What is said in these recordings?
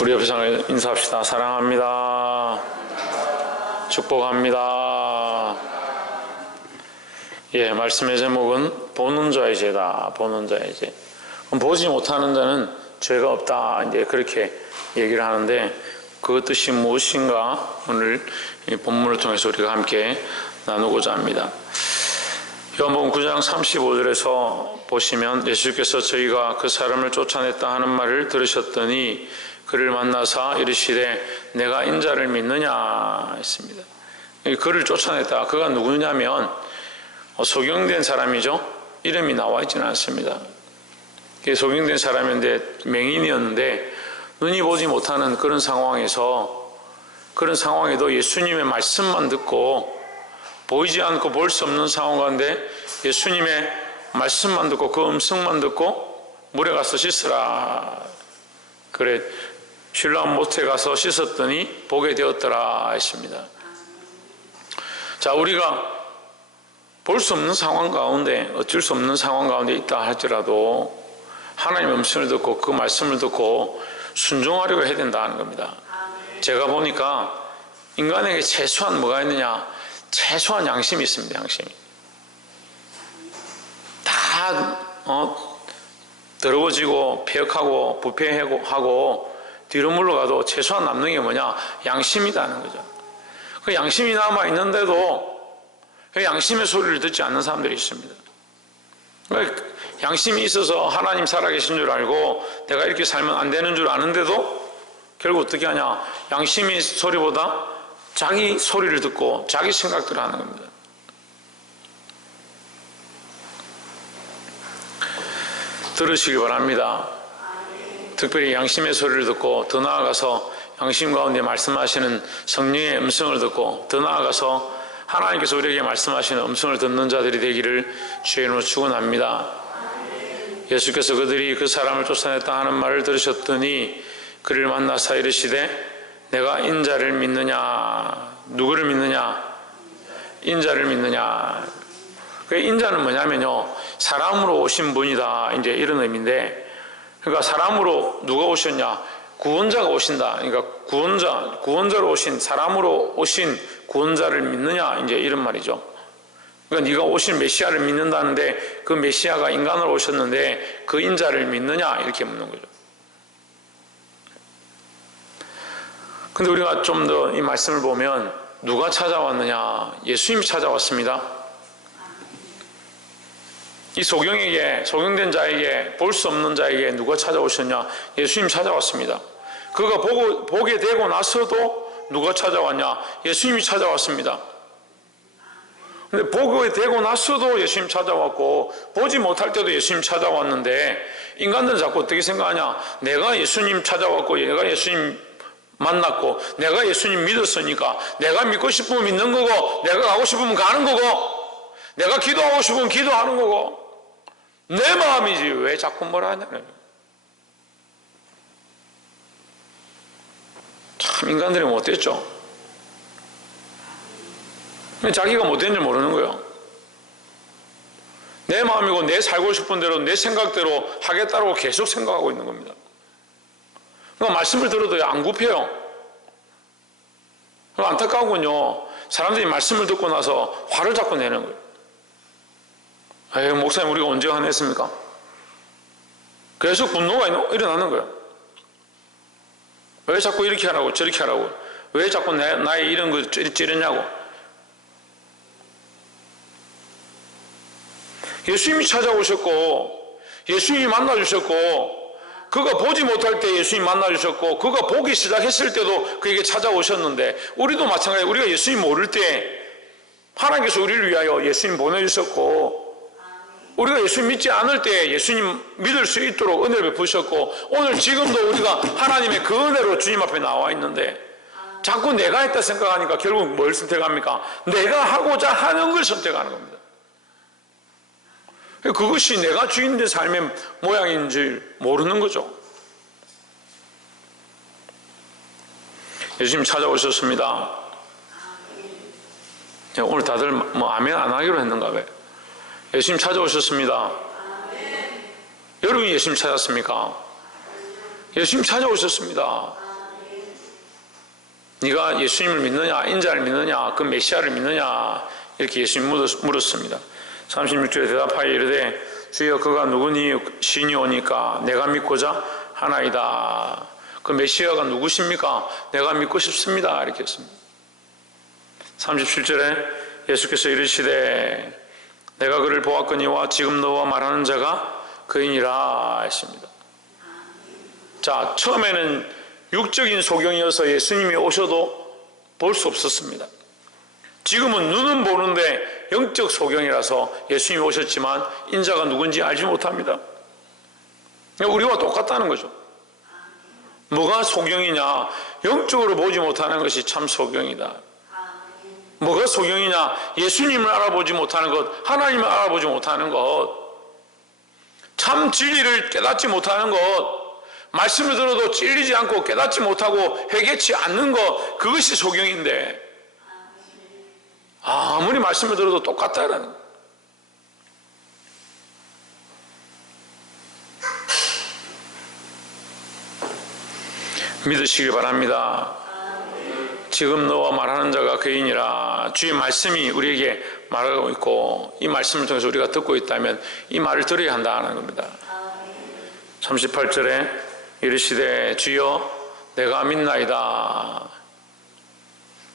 우리 옆에 사람 인사합시다. 사랑합니다. 축복합니다. 예, 말씀의 제목은 보는 자의 죄다. 보는 자의 죄. 보지 못하는 자는 죄가 없다. 이제 그렇게 얘기를 하는데 그 뜻이 무엇인가 오늘 이 본문을 통해서 우리가 함께 나누고자 합니다. 요한복음 9장 35절에서 보시면 예수께서 저희가 그 사람을 쫓아냈다 하는 말을 들으셨더니 그를 만나사 이르시되 내가 인자를 믿느냐 했습니다. 그를 쫓아냈다. 그가 누구냐면 소경된 사람이죠. 이름이 나와 있지는 않습니다. 소경된 사람인데 맹인이었는데 눈이 보지 못하는 그런 상황에서 그런 상황에도 예수님의 말씀만 듣고 보이지 않고 볼 수 없는 상황 가운데 예수님의 말씀만 듣고 그 음성만 듣고 물에 가서 씻으라. 그래 실로암 못에 가서 씻었더니 보게 되었더라 했습니다. 자, 우리가 볼 수 없는 상황 가운데 어쩔 수 없는 상황 가운데 있다 할지라도 하나님의 음성을 듣고 그 말씀을 듣고 순종하려고 해야 된다는 겁니다. 제가 보니까 인간에게 최소한 뭐가 있느냐, 최소한 양심이 있습니다. 양심이 다 더러워지고 폐역하고 부패하고 뒤로 물러가도 최소한 남는 게 뭐냐, 양심이다는 거죠. 그 양심이 남아 있는데도 그 양심의 소리를 듣지 않는 사람들이 있습니다. 양심이 있어서 하나님 살아계신 줄 알고 내가 이렇게 살면 안 되는 줄 아는데도 결국 어떻게 하냐, 양심의 소리보다 자기 소리를 듣고 자기 생각들을 하는 겁니다. 들으시기 바랍니다. 특별히 양심의 소리를 듣고 더 나아가서 양심 가운데 말씀하시는 성령의 음성을 듣고 더 나아가서 하나님께서 우리에게 말씀하시는 음성을 듣는 자들이 되기를 주의 이름으로 축원합니다. 예수께서 그들이 그 사람을 쫓아냈다 하는 말을 들으셨더니 그를 만나사 이르시되 내가 인자를 믿느냐. 누구를 믿느냐? 인자를 믿느냐. 그 인자는 뭐냐면요, 사람으로 오신 분이다, 이제 이런 의미인데, 그러니까 사람으로 누가 오셨냐? 구원자가 오신다. 그러니까 구원자로 오신, 사람으로 오신 구원자를 믿느냐, 이제 이런 말이죠. 그러니까 네가 오신 메시아를 믿는다는데 그 메시아가 인간으로 오셨는데 그 인자를 믿느냐, 이렇게 묻는 거죠. 근데 우리가 좀 더 이 말씀을 보면 누가 찾아왔느냐? 예수님이 찾아왔습니다. 이 소경된 자에게, 볼 수 없는 자에게 누가 찾아오셨냐? 예수님 찾아왔습니다. 그가 보게 되고 나서도 누가 찾아왔냐? 예수님이 찾아왔습니다. 근데 보게 되고 나서도 예수님 찾아왔고 보지 못할 때도 예수님 찾아왔는데 인간들은 자꾸 어떻게 생각하냐? 내가 예수님 찾아왔고 내가 예수님 만났고 내가 예수님 믿었으니까 내가 믿고 싶으면 믿는 거고 내가 가고 싶으면 가는 거고 내가 기도하고 싶으면 기도하는 거고 내 마음이지 왜 자꾸 뭐라 하냐는. 참 인간들이 못됐죠. 자기가 못된 줄 모르는 거예요. 내 마음이고 내 살고 싶은 대로 내 생각대로 하겠다고 계속 생각하고 있는 겁니다. 그러니까 말씀을 들어도 안 굽혀요. 안타까운 건요, 사람들이 말씀을 듣고 나서 화를 자꾸 내는 거예요. 에이, 목사님 우리가 언제 화냈습니까? 그래서 분노가 일어나는 거예요. 왜 자꾸 이렇게 하라고 저렇게 하라고, 왜 자꾸 나의 이런 거 찌르냐고. 예수님이 찾아오셨고 예수님이 만나주셨고 그가 보지 못할 때 예수님 만나주셨고 그가 보기 시작했을 때도 그에게 찾아오셨는데 우리도 마찬가지예요. 우리가 예수님 모를 때 하나님께서 우리를 위하여 예수님 보내주셨고 우리가 예수님 믿지 않을 때 예수님 믿을 수 있도록 은혜를 베푸셨고 오늘 지금도 우리가 하나님의 그 은혜로 주님 앞에 나와 있는데 자꾸 내가 했다 생각하니까 결국 뭘 선택합니까? 내가 하고자 하는 걸 선택하는 겁니다. 그것이 내가 주인된 삶의 모양인 줄 모르는 거죠. 예수님 찾아오셨습니다. 오늘 다들 아멘 안 하기로 했는가 봐요. 예수님 찾아오셨습니다. 여러분이 예수님 찾았습니까? 예수님 찾아오셨습니다. 네가 예수님을 믿느냐, 인자를 믿느냐, 그 메시아를 믿느냐, 이렇게 예수님 물었습니다. 36절에 대답하여 이르되 주여 그가 누구니시니오니까 내가 믿고자 하나이다. 그 메시아가 누구십니까? 내가 믿고 싶습니다. 이렇게 했습니다. 37절에 예수께서 이르시되 내가 그를 보았거니와 지금 너와 말하는 자가 그이니라 했습니다. 자, 처음에는 육적인 소경이어서 예수님이 오셔도 볼 수 없었습니다. 지금은 눈은 보는데 영적 소경이라서 예수님이 오셨지만 인자가 누군지 알지 못합니다. 우리와 똑같다는 거죠. 뭐가 소경이냐? 영적으로 보지 못하는 것이 참 소경이다. 뭐가 소경이냐? 예수님을 알아보지 못하는 것, 하나님을 알아보지 못하는 것, 참 진리를 깨닫지 못하는 것, 말씀을 들어도 찔리지 않고 깨닫지 못하고 회개치 않는 것, 그것이 소경인데 아무리 말씀을 들어도 똑같다라는 거예요. 믿으시길 바랍니다. 지금 너와 말하는 자가 그이니라. 주의 말씀이 우리에게 말하고 있고 이 말씀을 통해서 우리가 듣고 있다면 이 말을 들어야 한다는 겁니다. 38절에 이르시되 주여 내가 믿나이다.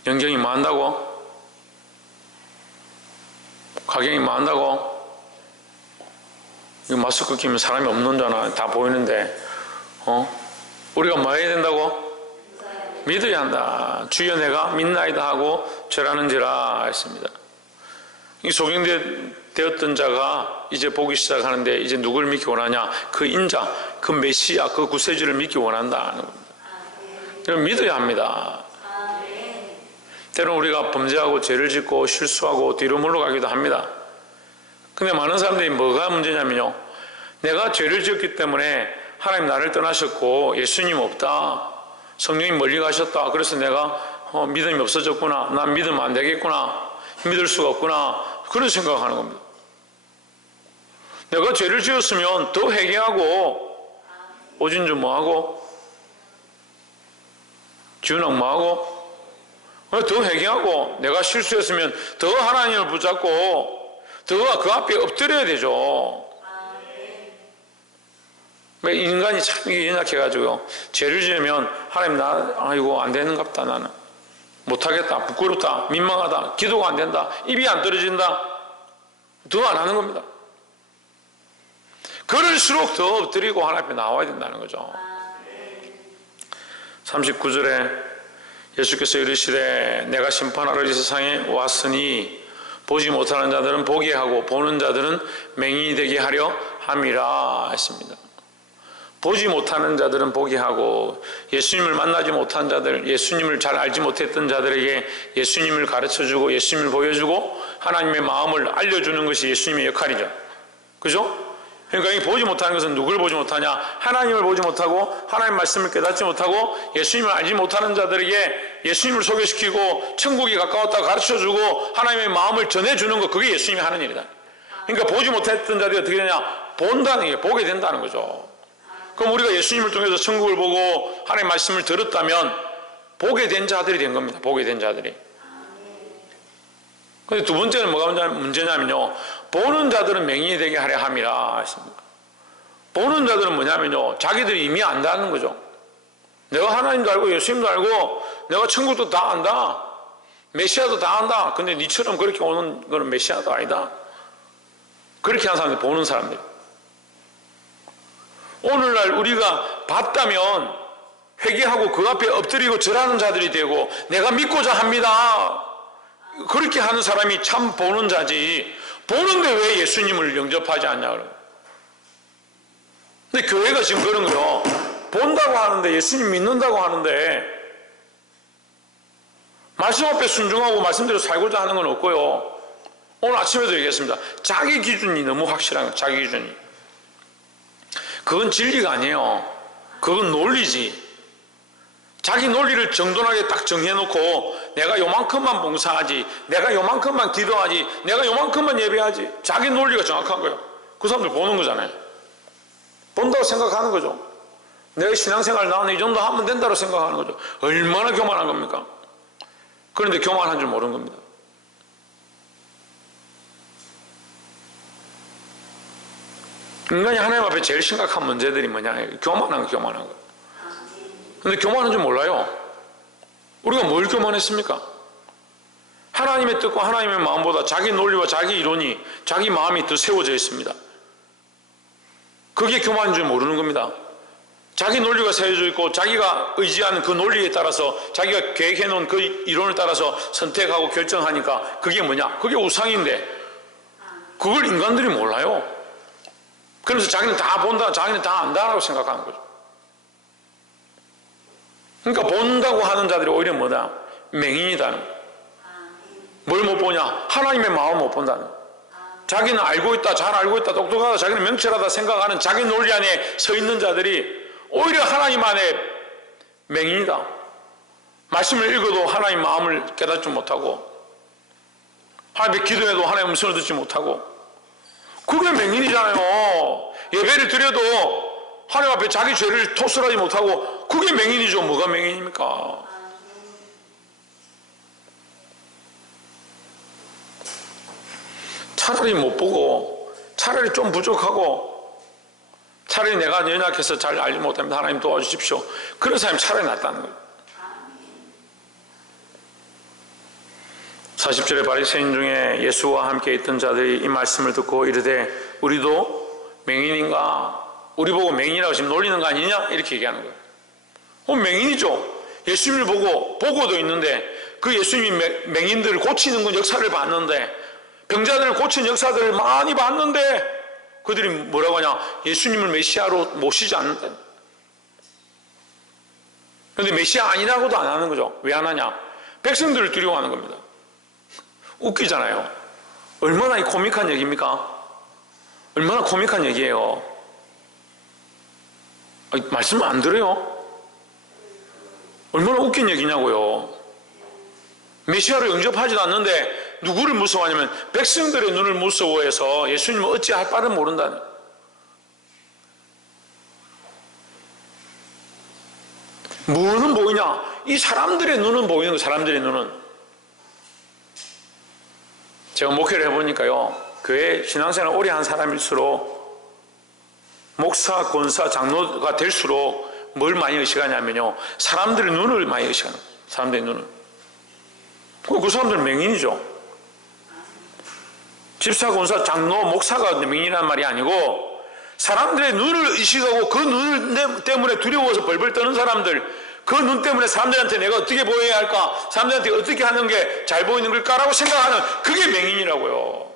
영경이 뭐 한다고? 가경이 뭐 한다고? 이거 마스크 끼면 사람이 없는 잖아. 다 보이는데 우리가 뭐 해야 된다고? 믿어야 한다. 주여 내가 믿나이다 하고 절하는지라 했습니다. 이 소경되었던 자가 이제 보기 시작하는데 이제 누구를 믿기 원하냐? 그 인자, 그 메시아, 그 구세주를 믿기 원한다는 겁니다. 그럼 믿어야 합니다. 때로는 우리가 범죄하고 죄를 짓고 실수하고 뒤로 물러가기도 합니다. 근데 많은 사람들이 뭐가 문제냐면요, 내가 죄를 지었기 때문에 하나님 나를 떠나셨고 예수님 없다, 성령님 멀리 가셨다, 그래서 내가 믿음이 없어졌구나, 난 믿으면 안 되겠구나, 믿을 수가 없구나, 그런 생각하는 겁니다. 내가 죄를 지었으면 더 회개하고 오진주 뭐하고 지훈왕 뭐하고 더 회개하고, 내가 실수했으면 더 하나님을 붙잡고 더 그 앞에 엎드려야 되죠. 인간이 참 연약해가지고 죄를 지으면 하나님 아이고 안 되는갑다, 나는 못하겠다, 부끄럽다, 민망하다, 기도가 안 된다, 입이 안 떨어진다, 더 안 하는 겁니다. 그럴수록 더 엎드리고 하나님 앞에 나와야 된다는 거죠. 39절에 예수께서 이르시되 내가 심판하러 이 세상에 왔으니 보지 못하는 자들은 보게 하고 보는 자들은 맹인이 되게 하려 함이라 했습니다. 보지 못하는 자들은 보게 하고, 예수님을 만나지 못한 자들, 예수님을 잘 알지 못했던 자들에게 예수님을 가르쳐주고 예수님을 보여주고 하나님의 마음을 알려주는 것이 예수님의 역할이죠. 그죠? 그러니까 이 보지 못하는 것은 누굴 보지 못하냐? 하나님을 보지 못하고 하나님 말씀을 깨닫지 못하고 예수님을 알지 못하는 자들에게 예수님을 소개시키고 천국이 가까웠다고 가르쳐주고 하나님의 마음을 전해주는 것, 그게 예수님이 하는 일이다. 그러니까 보지 못했던 자들이 어떻게 되냐? 본다는 게, 보게 된다는 거죠. 그럼 우리가 예수님을 통해서 천국을 보고 하나님의 말씀을 들었다면 보게 된 자들이 된 겁니다. 보게 된 자들이. 근데 두 번째는 뭐가 문제냐면요, 보는 자들은 맹인이 되게 하려 함이라 했습니다. 보는 자들은 뭐냐면요, 자기들이 이미 안다는 거죠. 내가 하나님도 알고 예수님도 알고 내가 천국도 다 안다, 메시아도 다 안다. 근데 니처럼 그렇게 오는 거는 메시아도 아니다. 그렇게 하는 사람들, 보는 사람들. 오늘날 우리가 봤다면 회개하고 그 앞에 엎드리고 절하는 자들이 되고 내가 믿고자 합니다, 그렇게 하는 사람이 참 보는 자지. 보는데 왜 예수님을 영접하지 않냐. 근데 교회가 지금 그런 거요, 본다고 하는데 예수님 믿는다고 하는데 말씀 앞에 순종하고 말씀대로 살고자 하는 건 없고요. 오늘 아침에도 얘기했습니다. 자기 기준이 너무 확실한 거예요. 자기 기준이. 그건 진리가 아니에요. 그건 논리지. 자기 논리를 정돈하게 딱 정해놓고 내가 요만큼만 봉사하지, 내가 요만큼만 기도하지, 내가 요만큼만 예배하지, 자기 논리가 정확한 거예요. 그 사람들 보는 거잖아요. 본다고 생각하는 거죠. 내가 신앙생활 나는 이 정도 하면 된다고 생각하는 거죠. 얼마나 교만한 겁니까? 그런데 교만한 줄 모르는 겁니다. 인간이 하나님 앞에 제일 심각한 문제들이 뭐냐? 교만한 거. 근데 교만한 줄 몰라요. 우리가 뭘 교만했습니까? 하나님의 뜻과 하나님의 마음보다 자기 논리와 자기 이론이, 자기 마음이 더 세워져 있습니다. 그게 교만인 줄 모르는 겁니다. 자기 논리가 세워져 있고 자기가 의지하는 그 논리에 따라서 자기가 계획해 놓은 그 이론을 따라서 선택하고 결정하니까 그게 뭐냐? 그게 우상인데 그걸 인간들이 몰라요. 그래서 자기는 다 본다, 자기는 다 안다라고 생각하는 거죠. 그러니까 본다고 하는 자들이 오히려 뭐다? 맹인이다는 거예요. 뭘 못 보냐? 하나님의 마음을 못 본다는 거예요. 자기는 알고 있다, 잘 알고 있다, 똑똑하다, 자기는 명철하다 생각하는 자기 논리 안에 서 있는 자들이 오히려 하나님 안에 맹인이다. 말씀을 읽어도 하나님 마음을 깨닫지 못하고, 하나님의 기도해도 하나님의 음성을 듣지 못하고, 그게 맹인이잖아요. 예배를 드려도 하나님 앞에 자기 죄를 토설하지 못하고, 그게 맹인이죠. 뭐가 맹인입니까? 차라리 못 보고, 차라리 좀 부족하고, 차라리 내가 연약해서 잘 알지 못합니다. 하나님 도와주십시오. 그런 사람이 차라리 낫다는 거예요. 40절의 바리새인 중에 예수와 함께 있던 자들이 이 말씀을 듣고 이르되 우리도 맹인인가? 우리 보고 맹인이라고 지금 놀리는 거 아니냐? 이렇게 얘기하는 거예요. 맹인이죠. 예수님을 보고도 있는데 그 예수님이 맹인들을 고치는 그 역사를 봤는데, 병자들을 고치는 역사들을 많이 봤는데 그들이 뭐라고 하냐? 예수님을 메시아로 모시지 않는다. 그런데 메시아 아니라고도 안 하는 거죠. 왜 안 하냐? 백성들을 두려워하는 겁니다. 웃기잖아요. 얼마나 코믹한 얘기입니까? 얼마나 코믹한 얘기예요. 말씀 안 들어요? 얼마나 웃긴 얘기냐고요. 메시아로 영접하지도 않는데 누구를 무서워하냐면 백성들의 눈을 무서워해서 예수님은 어찌할 바를 모른다는. 뭐는 보이냐? 이 사람들의 눈은 보이는 거예요. 사람들의 눈은. 제가 목회를 해보니까요, 교회 신앙생활 오래 한 사람일수록 목사, 권사, 장로가 될수록 뭘 많이 의식하냐면요, 사람들의 눈을 많이 의식하는 거예요. 사람들의 눈을. 그 사람들은 맹인이죠. 집사, 권사, 장로, 목사가 맹인이라는 말이 아니고 사람들의 눈을 의식하고 그 눈 때문에 두려워서 벌벌 떠는 사람들, 그 눈 때문에 사람들한테 내가 어떻게 보여야 할까, 사람들한테 어떻게 하는 게 잘 보이는 걸까라고 생각하는, 그게 맹인이라고요.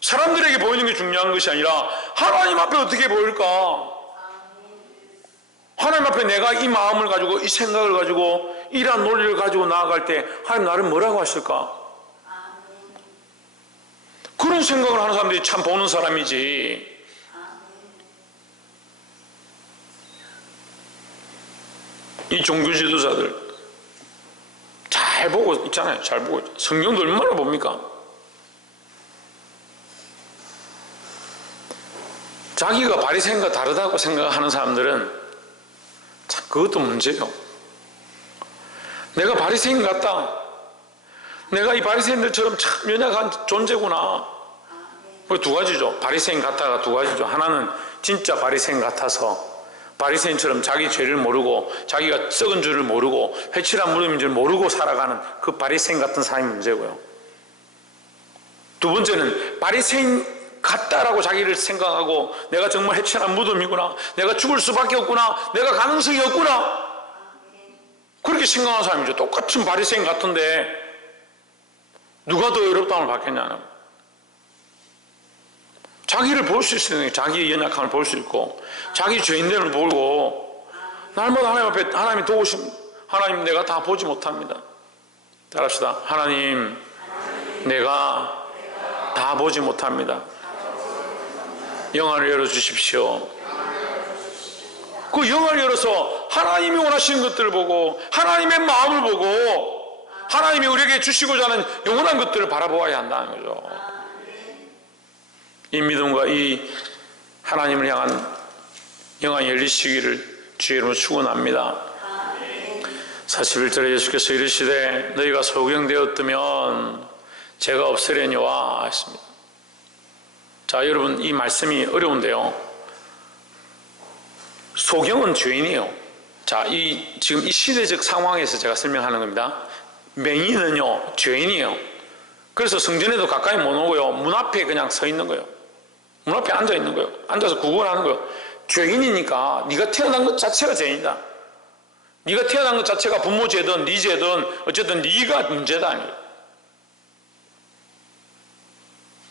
사람들에게 보이는 게 중요한 것이 아니라 하나님 앞에 어떻게 보일까, 하나님 앞에 내가 이 마음을 가지고 이 생각을 가지고 이러한 논리를 가지고 나아갈 때 하나님 나를 뭐라고 하실까, 그런 생각을 하는 사람들이 참 보는 사람이지. 이 종교 지도자들 잘 보고 있잖아요. 잘 보고 있죠. 성경도 얼마나 봅니까? 자기가 바리새인과 다르다고 생각하는 사람들은 참 그것도 문제예요. 내가 바리새인 같다, 내가 이 바리새인들처럼 참 연약한 존재구나. 두 가지죠. 바리새인 같다가 두 가지죠. 하나는 진짜 바리새인 같아서 바리새인처럼 자기 죄를 모르고 자기가 썩은 줄을 모르고 회칠한 무덤인 줄 모르고 살아가는 그 바리새인 같은 사람이 문제고요. 두 번째는 바리새인 같다라고 자기를 생각하고 내가 정말 회칠한 무덤이구나, 내가 죽을 수밖에 없구나, 내가 가능성이 없구나, 그렇게 생각하는 사람이죠. 똑같은 바리새인 같은데 누가 더 어렵다움을 받겠냐는. 자기를 볼 수 있어요. 자기의 연약함을 볼 수 있고 자기 죄인됨을 보고 날마다 하나님 앞에 하나님이 도우심, 하나님 내가 다 보지 못합니다. 따라합시다. 하나님 내가 다 보지 못합니다. 영안을 열어주십시오. 그 영안을 열어서 하나님이 원하시는 것들을 보고 하나님의 마음을 보고 하나님이 우리에게 주시고자 하는 영원한 것들을 바라보아야 한다는 거죠. 이 믿음과 이 하나님을 향한 영안이 열리시기를 주의 이름으로 축원합니다. 41절에 예수께서 이르시되 너희가 소경되었다면 죄가 없으려니와 했습니다. 자, 여러분, 이 말씀이 어려운데요. 소경은 죄인이에요. 자, 지금 이 시대적 상황에서 제가 설명하는 겁니다. 맹인은요, 죄인이에요. 그래서 성전에도 가까이 못 오고요, 문 앞에 그냥 서 있는 거예요. 문 앞에 앉아 있는 거예요. 앉아서 구걸하는 거예요. 죄인이니까 네가 태어난 것 자체가 죄인이다. 네가 태어난 것 자체가 부모 죄든 네 죄든 어쨌든 네가 문제다 아니에요.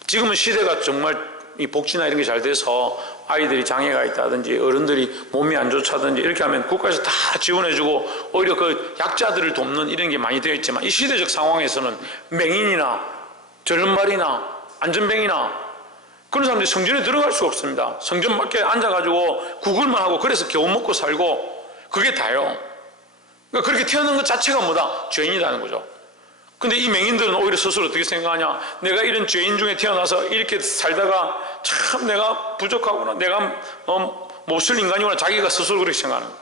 지금은 시대가 정말 이 복지나 이런 게 잘 돼서 아이들이 장애가 있다든지 어른들이 몸이 안 좋다든지 이렇게 하면 국가에서 다 지원해주고 오히려 그 약자들을 돕는 이런 게 많이 되어 있지만 이 시대적 상황에서는 맹인이나 절름발이나 안전뱅이나 그런 사람들이 성전에 들어갈 수가 없습니다. 성전 밖에 앉아가지고 구걸만 하고 그래서 겨우 먹고 살고 그게 다예요. 그러니까 그렇게 태어난 것 자체가 뭐다? 죄인이라는 거죠. 근데 이 맹인들은 오히려 스스로 어떻게 생각하냐? 내가 이런 죄인 중에 태어나서 이렇게 살다가 참 내가 부족하구나, 내가 몹쓸 인간이구나, 자기가 스스로 그렇게 생각하는 거예요.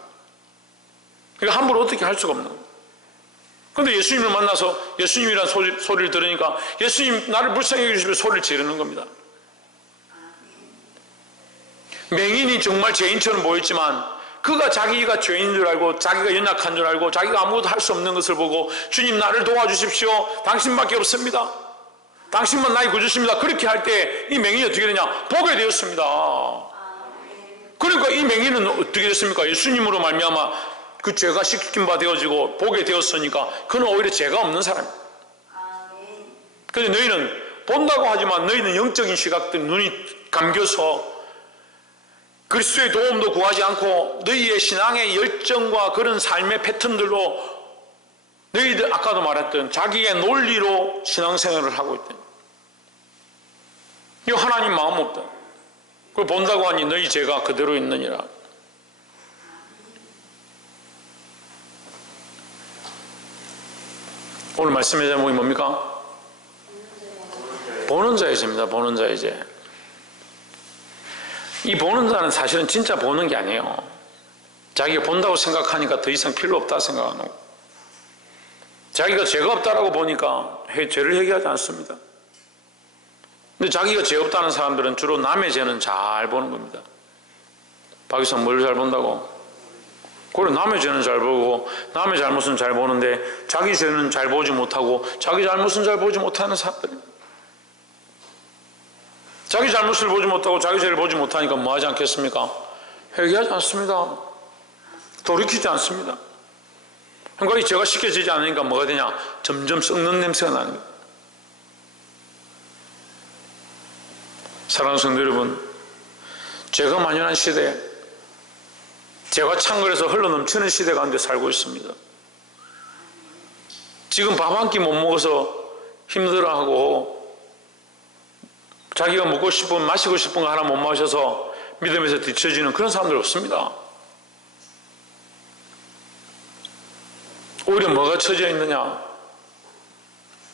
그러니까 함부로 어떻게 할 수가 없는 거예요. 근데 예수님을 만나서 예수님이라는 소리를 들으니까 예수님 나를 불쌍히 여기시면 소리를 지르는 겁니다. 맹인이 정말 죄인처럼 보였지만 그가 자기가 죄인 줄 알고 자기가 연약한 줄 알고 자기가 아무것도 할 수 없는 것을 보고 주님 나를 도와주십시오. 당신밖에 없습니다. 당신만 나의 구주십니다. 그렇게 할 때 이 맹인이 어떻게 되냐? 보게 되었습니다. 그러니까 이 맹인은 어떻게 됐습니까? 예수님으로 말미암아 그 죄가 씻긴 바 되어지고 보게 되었으니까 그는 오히려 죄가 없는 사람이에요. 그런데 너희는 본다고 하지만 너희는 영적인 시각들 눈이 감겨서 그리스도의 도움도 구하지 않고 너희의 신앙의 열정과 그런 삶의 패턴들로 너희들 아까도 말했던 자기의 논리로 신앙생활을 하고 있다. 이거 하나님 마음 없다. 그걸 본다고 하니 너희 죄가 그대로 있느니라. 오늘 말씀의 제목이 뭡니까? 보는 자의 죄입니다. 보는 자의 죄. 이 보는 자는 사실은 진짜 보는 게 아니에요. 자기가 본다고 생각하니까 더 이상 필요 없다 생각하는 거고, 자기가 죄가 없다라고 보니까 죄를 회개하지 않습니다. 근데 자기가 죄 없다는 사람들은 주로 남의 죄는 잘 보는 겁니다. 박이상 뭘 잘 본다고? 그래, 남의 죄는 잘 보고 남의 잘못은 잘 보는데 자기 죄는 잘 보지 못하고 자기 잘못은 잘 보지 못하는 사람들입니다. 자기 잘못을 보지 못하고 자기 죄를 보지 못하니까 뭐 하지 않겠습니까? 회개하지 않습니다. 돌이키지 않습니다. 그러니까 이 죄가 씻겨지지 않으니까 뭐가 되냐? 점점 썩는 냄새가 나는 거예요. 사랑하는 성도 여러분, 죄가 만연한 시대, 죄가 창궐해서 흘러넘치는 시대 가운데 살고 있습니다. 지금 밥 한 끼 못 먹어서 힘들어하고 자기가 먹고 싶은, 마시고 싶은 거 하나 못 마셔서 믿음에서 뒤처지는 그런 사람들 없습니다. 오히려 뭐가 처져 있느냐?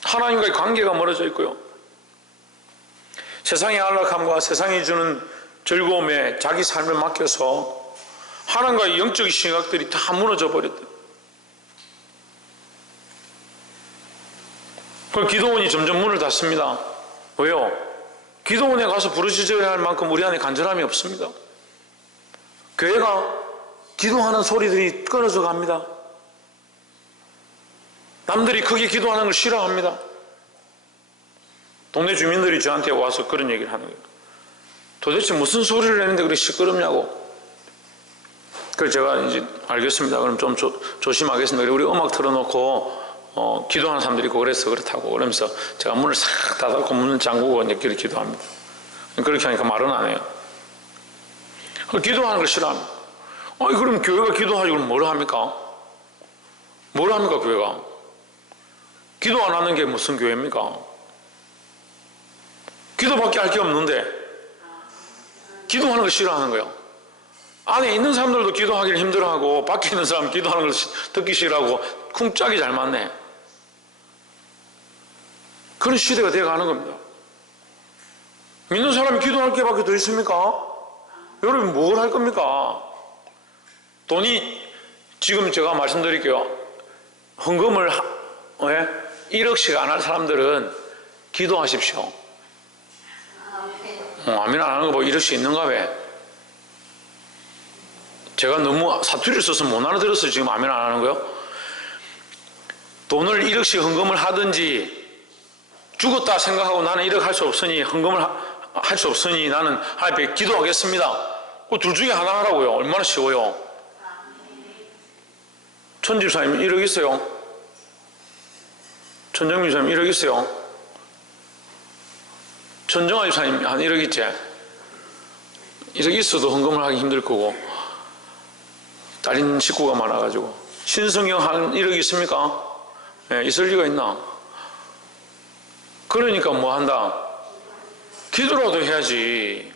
하나님과의 관계가 멀어져 있고요. 세상의 안락함과 세상이 주는 즐거움에 자기 삶을 맡겨서 하나님과의 영적인 시각들이 다 무너져 버렸다. 그럼 기도원이 점점 문을 닫습니다. 왜요? 기도원에 가서 부르짖어야 할 만큼 우리 안에 간절함이 없습니다. 교회가 기도하는 소리들이 끊어져 갑니다. 남들이 크게 기도하는 걸 싫어합니다. 동네 주민들이 저한테 와서 그런 얘기를 하는 거예요. 도대체 무슨 소리를 내는데 그렇게 시끄럽냐고. 그래서 제가 이제 알겠습니다. 그럼 좀 조심하겠습니다. 우리 음악 틀어놓고 기도하는 사람들이 있고 그래서 그렇다고 그러면서 제가 문을 싹 닫아놓고 문을 잠그고 이렇게 기도합니다. 그렇게 하니까 말은 안 해요. 기도하는 걸 싫어합니다. 아니 그럼 교회가 기도하지 그럼 뭘 합니까? 뭘 합니까 교회가? 기도 안 하는 게 무슨 교회입니까? 기도밖에 할 게 없는데 기도하는 걸 싫어하는 거예요. 안에 있는 사람들도 기도하기를 힘들어하고 밖에 있는 사람 기도하는 걸 듣기 싫어하고 쿵짝이 잘 맞네. 그런 시대가 되어가는 겁니다. 믿는 사람이 기도할 게 밖에 더 있습니까? 여러분 뭘 할 겁니까? 돈이 지금 제가 말씀드릴게요. 헌금을 1억씩 안 할 사람들은 기도하십시오. 아멘 안 하는 거 보고 1억씩 있는가 왜? 제가 너무 사투리를 써서 못 알아들었어요. 지금 아멘 안 하는 거요? 돈을 1억씩 헌금을 하든지 죽었다 생각하고 나는 1억 할 수 없으니 헌금을 할 수 없으니 나는 하나님께 기도하겠습니다. 둘 중에 하나 하라고요. 얼마나 쉬워요. 천집사님 1억 있어요? 천정민 집사님 1억 있어요? 천정아 집사님 한 1억 있지? 1억 있어도 헌금을 하기 힘들 거고 딸린 식구가 많아가지고. 신성형 한 1억 있습니까? 네, 있을 리가 있나? 그러니까 뭐 한다? 기도라도 해야지.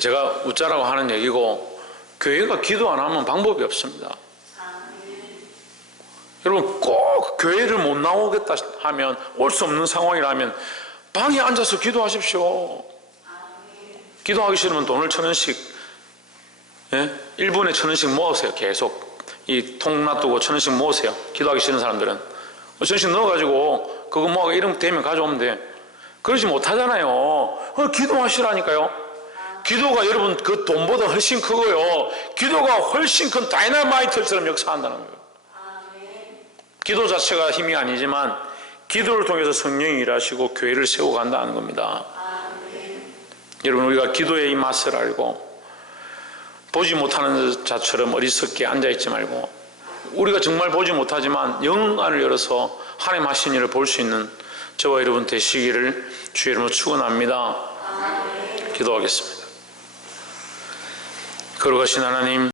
제가 웃자라고 하는 얘기고, 교회가 기도 안 하면 방법이 없습니다. 여러분 꼭 교회를 못 나오겠다 하면, 올 수 없는 상황이라면 방에 앉아서 기도하십시오. 기도하기 싫으면 돈을 1,000원씩 1분에 1,000원씩 모으세요. 계속 이 통 놔두고 1,000원씩 모으세요. 기도하기 싫은 사람들은 1,000원씩 넣어가지고 그거 모아가 이름 되면 가져오면 돼. 그러지 못하잖아요. 기도하시라니까요. 기도가 여러분 그 돈보다 훨씬 크고요. 기도가 훨씬 큰 다이너마이트처럼 역사한다는 거예요. 기도 자체가 힘이 아니지만 기도를 통해서 성령이 일하시고 교회를 세워간다는 겁니다. 여러분 우리가 기도의 이 맛을 알고 보지 못하는 자처럼 어리석게 앉아있지 말고, 우리가 정말 보지 못하지만 영안을 열어서 하나님 하신 일을 볼 수 있는 저와 여러분 되시기를 주의 이름으로 축원합니다. 기도하겠습니다. 거룩하신 하나님,